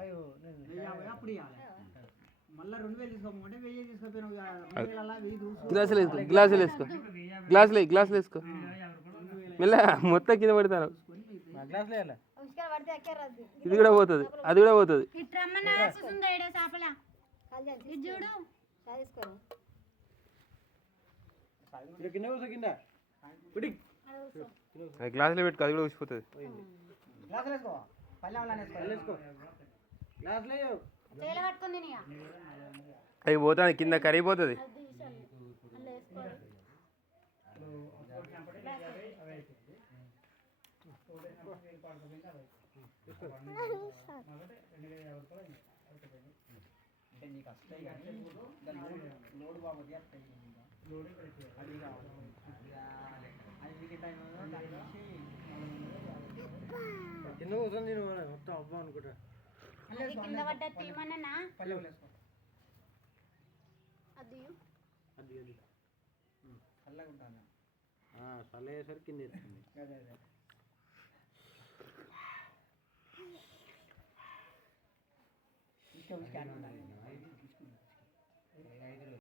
అయ్యో అప్పుడు ఇవ్వాలి మళ్ళీ 2000 తీసుకోమంటే 1000 తీసుకుపోయినావు గ్లాసులు వేసుకో గ్లాసులు వేసుకో మెల్ల మొత్తం కింద పడతాను. ఇది కూడా పోతుంది, అది కూడా పోతుంది. గ్లాసులో పెట్టుకో, అది కూడా ఊసిపోతుంది. అది పోతుంది కింద కరిగిపోతుంది. కింద కూర్చొని మొత్తం అబ్బా అనుకుంటా చల్లయ్యేసరికి కింద ఎత్తుంది.